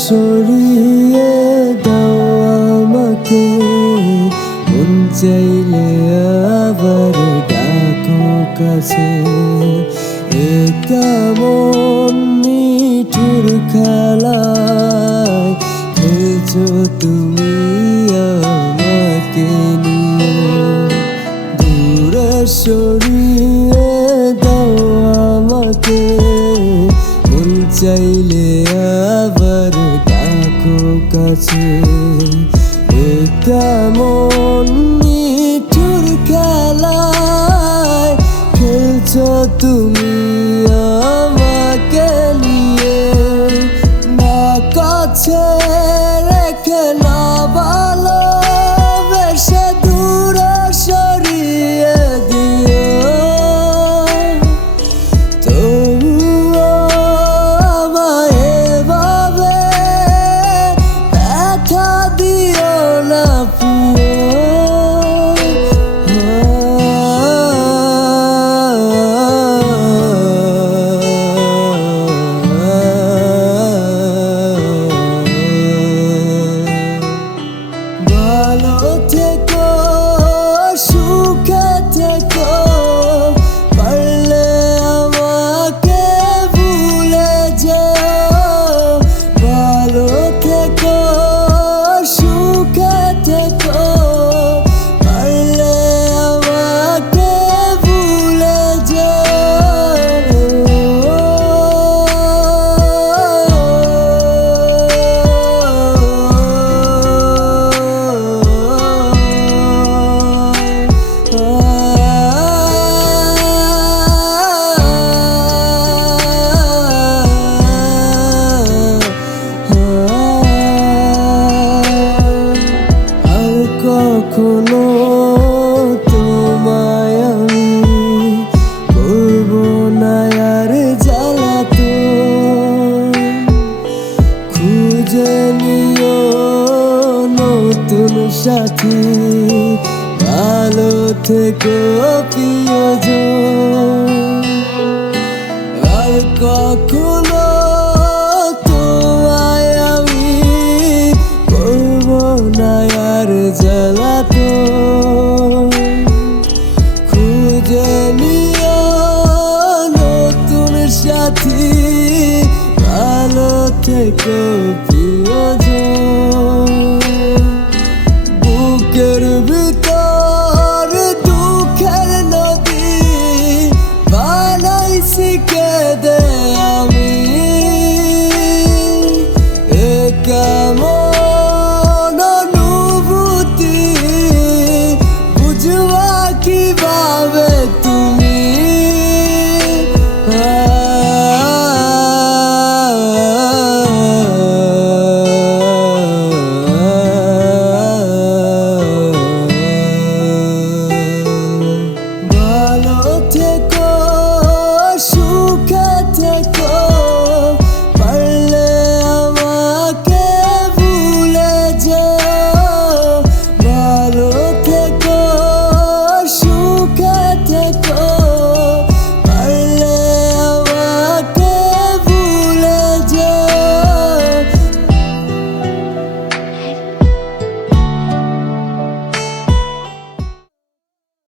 সরিয়ে দাও আমাকে, মন চাইলে আবার ডাকো কাছে। কেমন নিঠুর খেলায় খেলছো তুমি আমাকে নিয়ে, দূরে সরিয়ে দাও আমাকে, মন চাইলে আবার ডাকো কাছে। কেমন নিঠুর খেলায় খেলছো তুমি আমাকে নিয়ে, না কাছে রেখে না ভালোবেসে দূরে সরিয়ে দিও। তবুও আমায় এভাবে ব্যথা দিও না প্রিয়। ভালো থেকো, সুখে থেকো, পারলে আমাকে ভুলে যেও। ভালো থেকো, সুখে থেকো, পারলে আমাকে ভুলে কখনো তোমায় আমি করবো না আর জ্বালাতন। খুঁজে নিও নতুন সাথী, ভালো থেকো প্রিয়জন।